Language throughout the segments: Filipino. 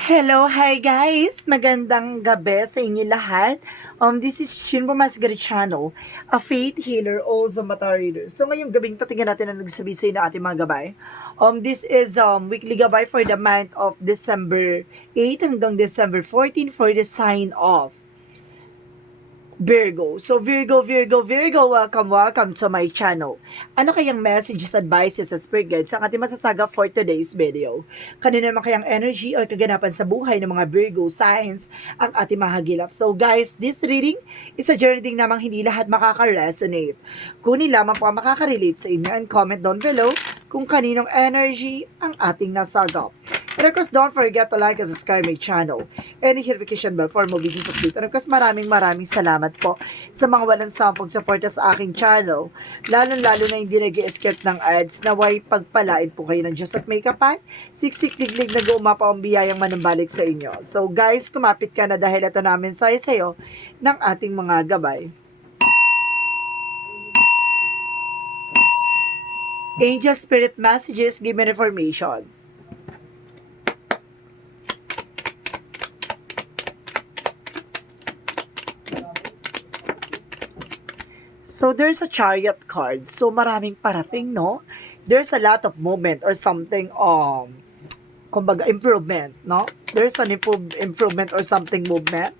Hello, hi guys! Magandang gabi sa inyo lahat. This is Shinbo Masgari Channel, a faith healer, also mata reader. So ngayong gabing to, tingnan natin ang nagsabisay na ating mga gabay. This is weekly gabay for the month of December 8 hanggang December 14 for the sign of Virgo. So Virgo, welcome to my channel. Ano kayang messages, advices, sa spirit guides ang ating masasaga for today's video? Kanina naman kayang energy o kaganapan sa buhay ng mga Virgo signs ang ating mahagilap. So guys, this reading is a journey din namang hindi lahat makaka-resonate. Kunin lamang po ang makaka-relate sa inyo and comment down below kung kaninong energy ang ating nasagap. And of course, don't forget to like and subscribe my channel and the notification bell for more videos update. And of course, maraming salamat po sa mga walang sampung support sa aking channel. Lalo na hindi nag-escape ng ads. Naway pagpalain po kayo ng Diyos at may kapal. Siksik-liglig na guumapa ang biyayang manumbalik sa inyo. So guys, kumapit ka na dahil ito namin sayo ng ating mga gabay. Angel Spirit Messages, give me information. So, there's a chariot card. So, maraming parating, no? There's a lot of movement or something, kumbaga, improvement, no? There's an improvement or something movement.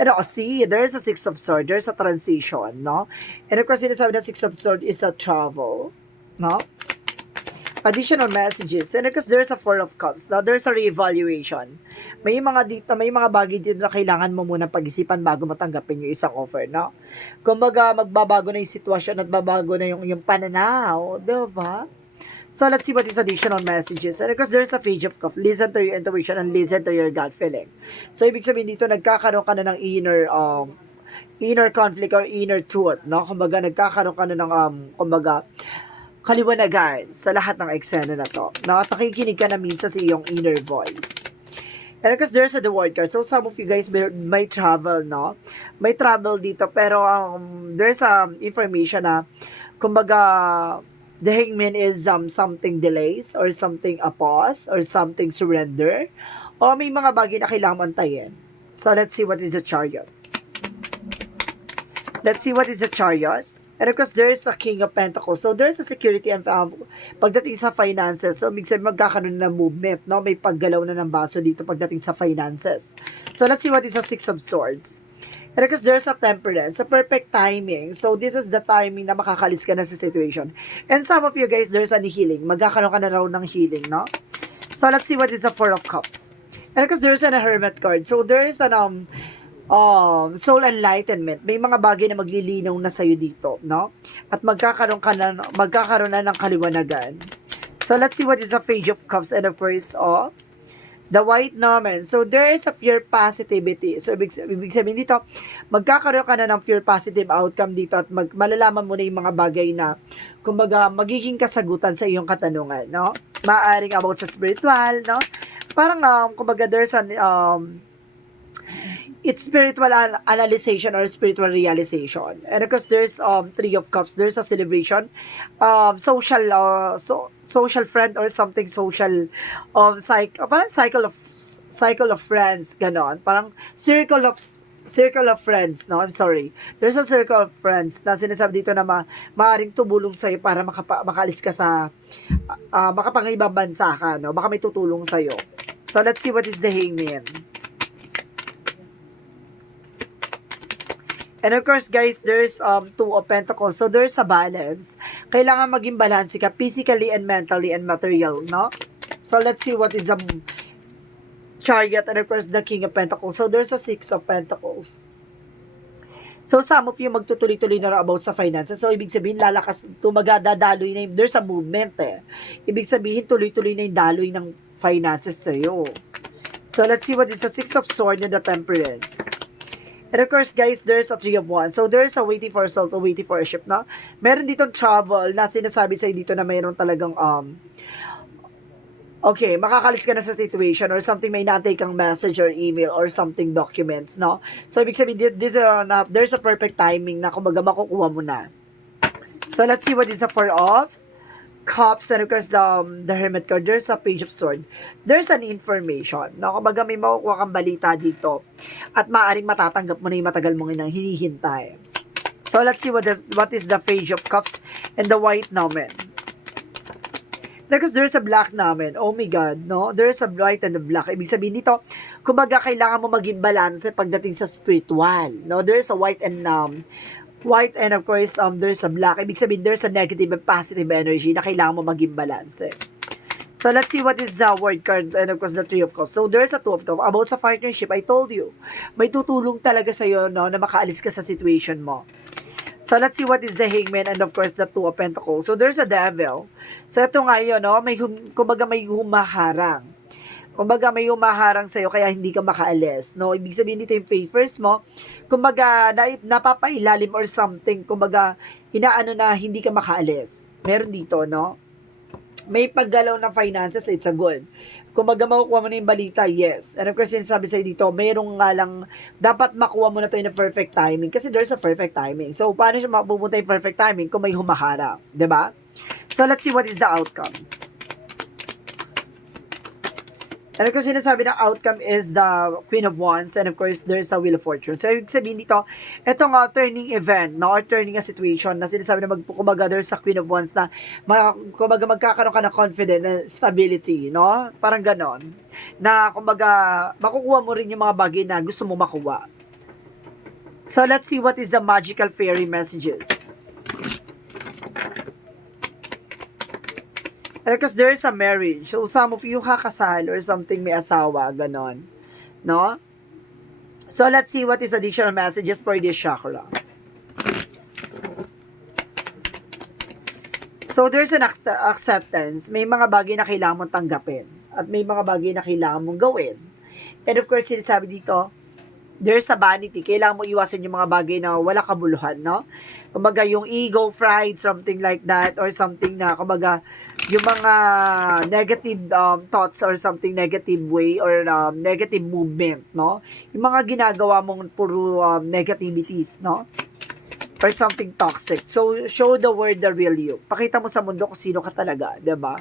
And see, there's a Six of Swords. There's a transition, no? And of course, sinasabi na Six of Swords is a travel, no? Additional messages. And because there's a Four of Cups. Now, there's a reevaluation. May mga bagay dito na kailangan mo muna pag-isipan bago matanggapin yung isang offer, no? Kumbaga, magbabago na yung sitwasyon at babago na yung pananaw, diba? So, let's see what is additional messages. And because there's a Page of Cups. Listen to your intuition and listen to your gut feeling. So, ibig sabihin dito, nagkakaroon ka na ng inner conflict or inner truth, no? Kumbaga, nagkakaroon ka na ng, kaliwanagan sa lahat ng eksena na to. Nakikinig ka na minsan sa iyong inner voice. And because there's a the word card. So some of you guys may travel, no? May travel dito. Pero there's information na, kumbaga, the hangman is something delays or something a pause or something surrender. O may mga bagay na kailangan antayin. So let's see what is the chariot. Let's see what is the chariot. And of course, there's a King of Pentacles. So, there's a security and pagdating sa finances. So, minsan magkakaroon ng movement, no? May paggalaw na ng baso dito pagdating sa finances. So, let's see what is a Six of Swords. And of course, there's a Temperance, a perfect timing. So, this is the timing na makakalis ka na sa situation. And some of you guys, there's a healing. Magkakaroon ka na raw ng healing, no? So, let's see what is the Four of Cups. And of course, there's a Hermit card. So, there's an soul enlightenment. May mga bagay na maglilinaw na sa'yo dito, no? At magkakaroon na ng kaliwanagan. So, let's see what is the Page of Cups and of course, the White Nomen. So, there is a pure positivity. So, ibig sabihin dito, magkakaroon ka na ng pure positive outcome dito at malalaman mo na yung mga bagay na, kumbaga, magiging kasagutan sa iyong katanungan, no? Maaring about sa spiritual, no? Parang, kumbaga, there's an, it's spiritual analyzation or spiritual realization. And of course, there's Three of Cups. There's a celebration, social friend or something social, parang cycle of friends, ganon. Parang circle of friends, no? I'm sorry. There's a circle of friends na sinasabi dito na maaaring tumulong sa'yo para makaalis ka sa, makapangibang bansa ka, no? Baka may tutulong sa'yo. So, let's see what is the Hangman. And of course, guys, there's Two of Pentacles. So, there's a balance. Kailangan maging balance ka physically and mentally and material, no? So, let's see what is the Chariot and of course, the King of Pentacles. So, there's a Six of Pentacles. So, some of you magtutuloy-tuloy na about sa finances. So, ibig sabihin, lalakas, tumagadadaloy na there's a movement eh. Ibig sabihin, tuloy-tuloy na yung daloy ng finances sa'yo. So, let's see what is the Six of Swords and the Temperance. And of course, guys, there's a Three of Wands. So, there's a waiting for a soul to waiting for a ship, no? Meron ditong travel na sinasabi sa'yo dito na mayroon talagang, okay, makakalis ka na sa situation or something, may naantay kang message or email or something documents, no? So, ibig sabihin, there's a perfect timing na kumbaga makukuha mo na. So, let's see what is the Four of Cups, and of course, the Hermit card, there's a Page of Sword. There's an information. No? Kumbaga, may makukuha kang balita dito. At maaaring matatanggap mo na yung matagal mong hinihintay. So, let's see what is the Page of Cups and the White naman. Because there's a black namin. Oh my God, no? There's a white and a black. Ibig sabihin dito, kumbaga kailangan mo maging balance pagdating sa spiritual. No? There's a white and of course there's a black. Ibig sabihin there's a negative and positive energy na kailangan mo maging balance. So let's see what is the word card and of course the Three of Cups. So there's a Two of Cups. About sa partnership, I told you, may tutulong talaga sa iyo, no, na makaalis ka sa situation mo. So let's see what is the Hangman and of course the Two of Pentacles. So there's a Devil. So ito nga yun, no, kumbaga may humaharang. Kumbaga may humaharang sa'yo kaya hindi ka makaalis. No? Ibig sabihin dito yung favors mo, kumbaga napapailalim or something, kumbaga hinaano na hindi ka makaalis. Meron dito, no? May paggalaw ng finances, it's a good. Kumbaga makukuha mo na yung balita, yes. And of course, sinasabi sa'yo dito, mayroong nga lang, dapat makuha mo na ito in a perfect timing kasi there's a perfect timing. So, paano siya mapupunta yung perfect timing kung may humaharang? 'Di ba? So, let's see what is the outcome. And of course, sinasabi ng outcome is the Queen of Wands and of course, there's a Wheel of Fortune. So, ibig sabihin dito, itong turning event, no, or turning a situation na sinasabi na kumbaga there's a Queen of Wands na kumbaga magkakaroon ka ng confidence and stability, no? Parang ganon. Na kumbaga makukuha mo rin yung mga bagay na gusto mo makuha. So, let's see what is the magical fairy messages. Because there's a marriage. So, some of you kakasal or something, may asawa, ganon. No? So, let's see what is additional messages for this chakra. So, there's an acceptance. May mga bagay na kailangan mong tanggapin. At may mga bagay na kailangan mong gawin. And of course, sinasabi dito, there's a vanity. Kailangan mo iwasan yung mga bagay na wala kabuluhan, no? Kumbaga, yung ego, pride, something like that, or something na, kumbaga, yung mga negative thoughts or something negative way or negative movement, no? Yung mga ginagawa mong puro negativities, no? Or something toxic. So, show the world the real you. Pakita mo sa mundo kung sino ka talaga, 'di ba?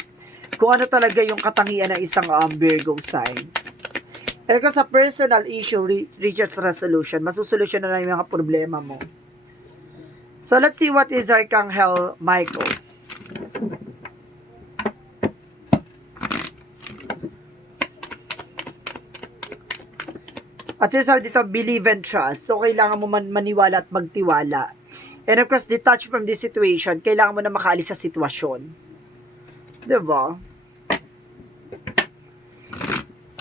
Kung ano talaga yung katangian ng isang Virgo signs. Pero kung sa personal issue, reaches resolution, masusolusyonan na yung mga problema mo. So, let's see what is Archangel Michael. At sinasabi dito, believe and trust. So, kailangan mo maniwala at magtiwala. And of course, detach from this situation. Kailangan mo na makaalis sa sitwasyon. Diba?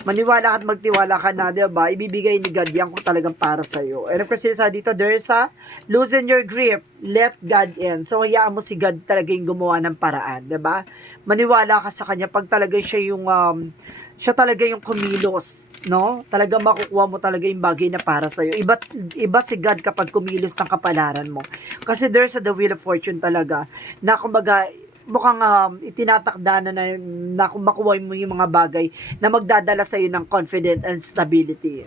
Maniwala at magtiwala ka na, diba? Ibibigay ni God yan kung talagang para sa'yo. And of course, sinasabi dito, there's a loosen your grip, let God in. So, hayaan mo si God talaga yung gumawa ng paraan, diba? Maniwala ka sa Kanya pag talaga siya yung siya talaga yung kumilos, no? Talaga makukuha mo talaga yung bagay na para sa'yo. Iba si God kapag kumilos ng kapalaran mo. Kasi there's the Wheel of Fortune talaga, na kumbaga, mukhang itinatakda na kung makuha mo yung mga bagay na magdadala sa'yo ng confidence and stability.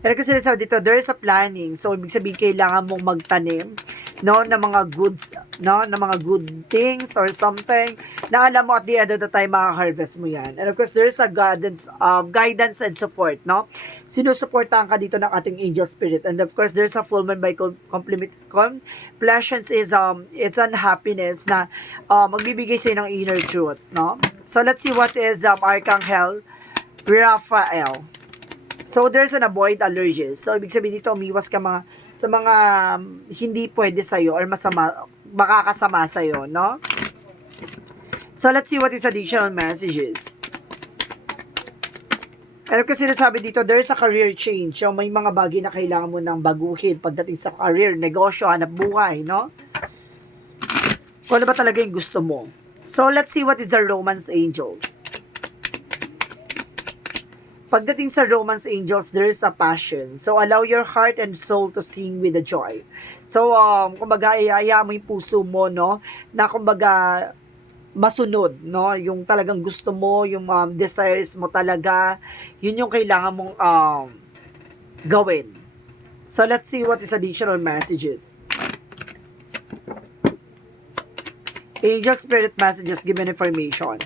And kasi sabi dito, there's a planning. So, ibig sabihin, kailangan mong magtanim, no, ng mga goods, no, ng mga good things or something na alam mo at the end of the time maka-harvest mo yan. And of course, there's a guidance and support, no? Sinusuportahan ka dito ng ating angel spirit. And of course, there's a full moon by completions is it's an happiness na magbibigay sa'yo ng inner truth, no? So, let's see what is Archangel Raphael. So, there's an avoid allergies. So, ibig sabihin dito, umiwas ka sa mga hindi pwede sa'yo or makakasama sa'yo, no? So, let's see what is additional messages. Pero kasi sinasabi dito, there's a career change. So, may mga bagay na kailangan mo nang baguhin pagdating sa career, negosyo, hanap buhay, no? Kung ano ba talaga yung gusto mo. So, let's see what is the romance angels. Pagdating sa romance angels, there's a passion. So, allow your heart and soul to sing with the joy. So, kumbaga, iaya mo yung puso mo, no? Na kumbaga, masunod, no? Yung talagang gusto mo, yung desires mo talaga, yun yung kailangan mong gawin. So, let's see what is additional messages. Angel spirit messages, give me information.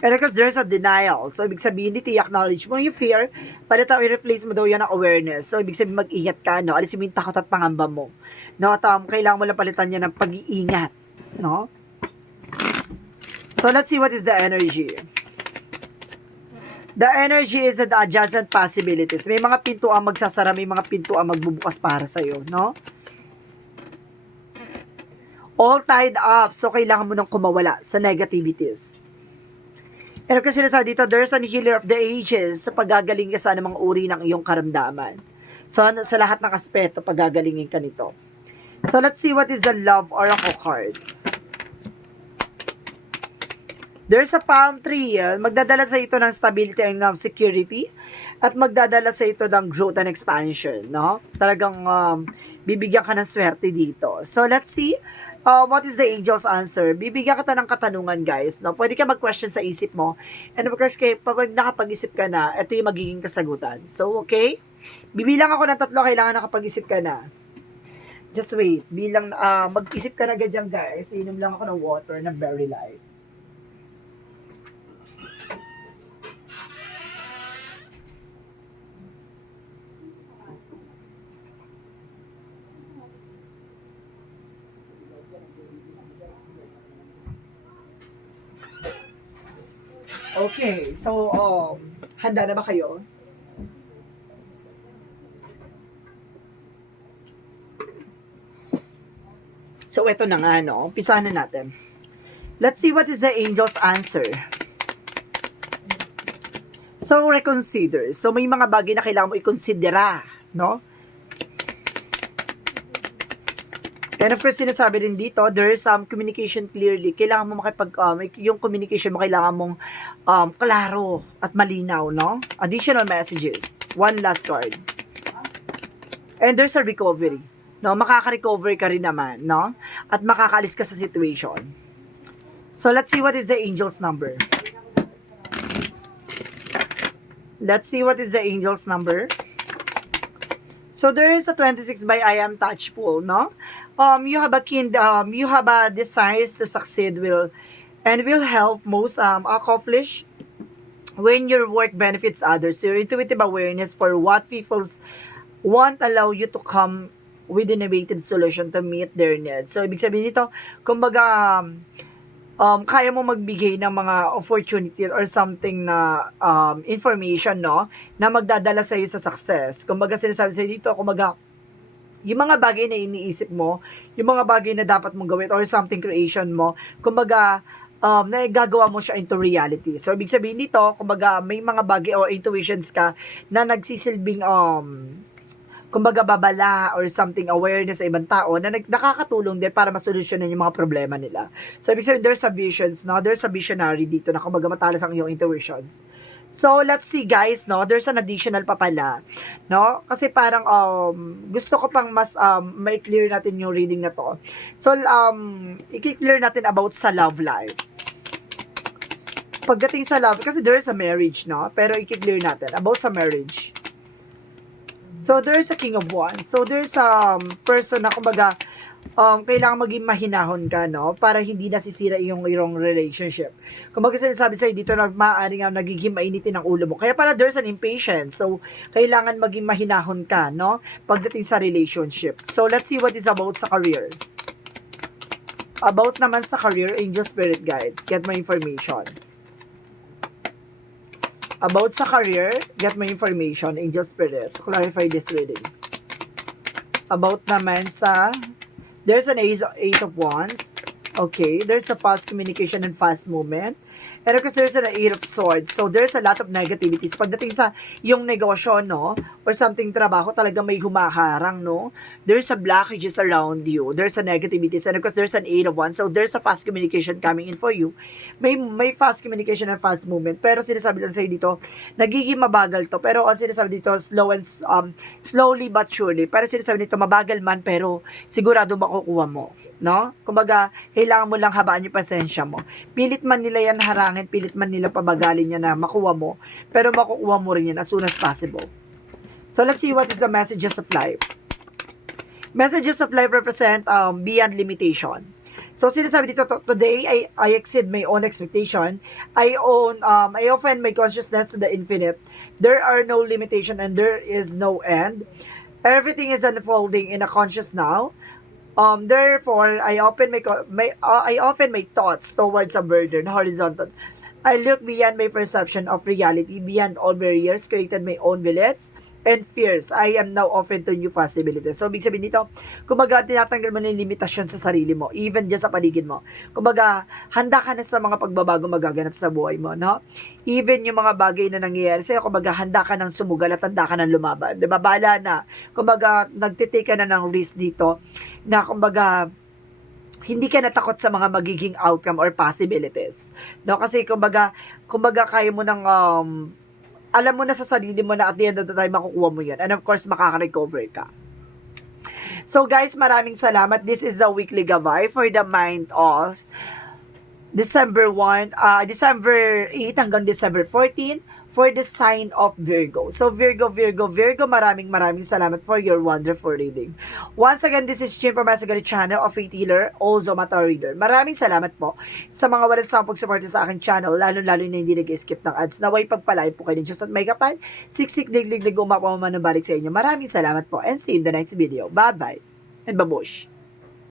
And because there's a denial. So, ibig sabihin dito, i-acknowledge mo yung fear, para i-replace mo daw yan ng awareness. So, ibig sabihin, mag-ingat ka, no? Alisin mo yung takot at pangamba mo. No? At kailangan mo lang palitan yan ng pag-iingat. No? So, let's see what is the energy. The energy is the adjacent possibilities. May mga pinto ang magsasara, may mga pinto ang magbubukas para sa'yo, no? All tied up. So, kailangan mo nang kumawala sa negativities. Pero kasi sinasabi dito, there's a healer of the ages sa paggagaling ka sa anumang uri ng iyong karamdaman. So, sa lahat ng aspeto, paggagalingin ka nito. So, let's see what is the love oracle card. There's a palm tree. Magdadala sa ito ng stability and security. At magdadala sa ito ng growth and expansion. No? Talagang bibigyan ka ng swerte dito. So, let's see. What is the angel's answer? Bibigyan kita ng katanungan, guys. No? Pwede ka mag-question sa isip mo. And of course, pag nakapag-isip ka na, ito yung magiging kasagutan. So, okay? Bibilang ako ng 3, kailangan nakapag-isip ka na. Just wait. Mag-isip ka na ganyan, guys. Inom lang ako ng water na very light. Okay, so, handa na ba kayo? So, ito na nga, no? Umpisahan na natin. Let's see what is the angel's answer. So, reconsider. So, may mga bagay na kailangan mo i-considera, no? And of course, sinasabi din dito, there is some communication clearly. Kailangan mo yung communication mo, kailangan mong klaro at malinaw, no? Additional messages. One last card. And there's a recovery. No? Makaka-recover ka rin naman, no? At makakaalis ka sa situation. So, let's see what is the angel's number. Let's see what is the angel's number. So, there is a 26 by I am touchful, no? You have a desires to succeed will help most accomplish when your work benefits others. Your intuitive awareness for what people want allow you to come with innovative solution to meet their needs. So, ibig sabihin nito, kumbaga, kaya mo magbigay ng mga opportunity or something na information, no? Na magdadala sa iyo sa success. Kumbaga, sinasabi sa dito, kumbaga, yung mga bagay na iniisip mo, yung mga bagay na dapat mong gawin or something creation mo, kumbaga, gagawa mo siya into reality. So, ibig sabihin dito, kumbaga, may mga bagay or intuitions ka na nagsisilbing, kumbaga, babala or something awareness sa ibang tao na nakakatulong din para masolusyonan yung mga problema nila. So, ibig sabihin, there's a visions, no? There's a visionary dito na kumbaga matalas ang iyong intuitions. So, let's see guys, no? There's an additional pa pala, no? Kasi parang, gusto ko pang mas, ma-clear natin yung reading na to. So, i-clear natin about sa love life. Pagdating sa love, kasi there's a marriage, no? Pero i-clear natin about sa marriage. So, there's a King of Wands. So, there's a person na, kumbaga, kailangan maging mahinahon ka, no? Para hindi nasisira yung relationship. Kumbaga sinasabi sa'yo dito na maaaring nagiging mainitin ang ulo mo. Kaya pala there's an impatience. So, kailangan maging mahinahon ka, no? Pagdating sa relationship. So, let's see what is about sa career. About naman sa career, Angel Spirit Guides. Get my information. About sa career, get my information, Angel Spirit. To clarify this reading. About naman sa there's an Eight of Wands. Okay. There's a fast communication and fast movement. And of course, there's an Eight of Swords. So, there's a lot of negativities. Pagdating sa yung negosyo, no? Or something trabaho, talaga may humaharang, no? There's a blockages around you. There's a negativities. And of course, there's an Eight of Wands. So, there's a fast communication coming in for you. May fast communication and fast movement. Pero sinasabi lang sa'yo dito, nagiging mabagal to. Pero ang sinasabi dito, slowly but surely. Pero sinasabi dito, mabagal man, pero sigurado makukuha mo. No? Kumbaga, kailangan mo lang habaan yung pasensya mo. Pilit man nila yan harangin, pilit man nila pabagalin yan na makuha mo, pero makukuha mo rin yan as soon as possible. So, let's see what is the messages of life. Messages of life represent beyond limitation. So sinasabi dito, today I exceed my own expectation. I open my consciousness to the infinite. There are no limitation and there is no end. Everything is unfolding in a conscious now. Therefore, I open my thoughts towards a burden, horizontal. I look beyond my perception of reality, beyond all barriers, created my own beliefs and fears. I am now open to new possibilities. So, big sabihin dito, kumbaga, tinatanggal mo na yung limitasyon sa sarili mo, even dyan sa paligid mo. Kumbaga, handa ka na sa mga pagbabago magaganap sa buhay mo, no? Even yung mga bagay na nangyayari sa'yo, kumbaga, handa ka ng sumugal at handa ka ng lumaban. Diba? Bala na. Kumbaga, nagtitake ka na ng risk dito na kumbaga, hindi ka natakot sa mga magiging outcome or possibilities. No? Kasi kumbaga kaya mo ng alam mo na sa sarili mo na at the end of the time makukuha mo yan. And of course, makaka-recover ka. So guys, maraming salamat. This is the weekly gabay for the month of December 8 hanggang December 14 for the sign of Virgo. So Virgo, maraming salamat for your wonderful reading. Once again, this is Jim from Masagali Channel of Faith Healer, also Mata Reader. Maraming salamat po sa mga walang sampag support sa aking channel, lalo-lalo na hindi nag-skip ng ads. Naway pagpalain po kayo ng Diyos at may kapal. Siksik, diglig, umapaman ng balik sa inyo. Maraming salamat po and see you in the next video. Bye-bye and babush!